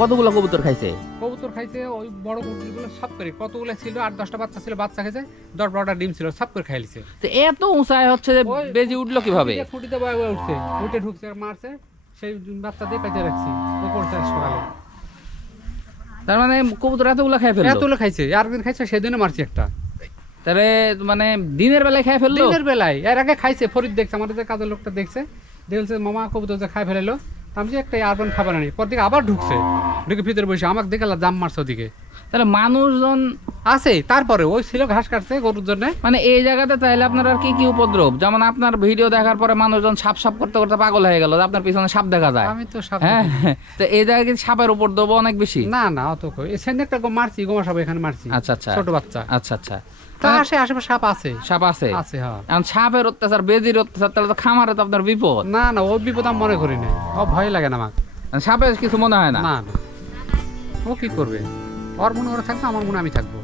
কতগুলো কবুতর খাইছে? কবুতর খাইছে ওই বড় কবুতরগুলো সব করে, কতগুলো ছিল 8-10টা বাচ্চা ছিল, বাচ্চা খাইছে 10-12টা ডিম ছিল, সব করে খাইছে। তো এত উঁচায় হচ্ছে যে ওই বেজি উঠলো কিভাবে? ফুটিতে বয়ে বয়ে উঠছে, উঠে ঢুকছে, মারছে, সেই বাচ্চা দিয়ে পেটে রাখছি ও করছে সকালে। তার মানে কবুতর এতগুলো খাই ফেললো? এতগুলো খাইছে, আর দিন খাইছে, সেদিনও মারছি একটা। তাহলে মানে দিনের বেলায় খাই ফেললো? দিনের বেলায়, এর আগে খাইছে, ফরিদ দেখছে, আমাদের যে কাজের লোকটা দেখছে, দেখছে মামা কবুতর যে খাই ফেলালো, আমি যে একটা আরবান খাবার আনি, পর দিকে আবার ঢুকছে, ঢুকে ভিতরে বসে আমাকে দেখে জাম মারছে ওদিকে। তাহলে মানুষজন আছে, তারপরে ওই ছিল ঘাস কাটছে গরুর জন্য। মানে এই জায়গাতে তাইলে আপনার আর কি কি উপদ্রব? যেমন আপনার ভিডিও দেখার পরে মানুষজন সাপ সাপ করতে করতে পাগল হয়ে গেল, আপনার পিছনে সাপ দেখা যায়। আমি তো সাপ হ্যাঁ, দেখি। তো এই জায়গায় কি সাপের উপদ্রব অনেক বেশি? না না, অত কই, এই সেদিন একটা মারছি, গোমা সাপ এখানে মারছি। আচ্ছা আচ্ছা, ছোট বাচ্চা। আচ্ছা আচ্ছা। তা আশেপাশে সাপ আছে। সাপ আছে? আছে, হ্যাঁ। এখন সাপের অত্যাচার, বেজির অত্যাচার, তাহলে তো খামারে তো আপনার বিপদ। না না, ওর বিপদ আমি মনে করি না, ও ভয় লাগে না আমাকে। সাপের কিছু মনে হয় না? না না, ও কি করবে, ওর মনে করে থাকবে, আমার মনে আমি থাকবো।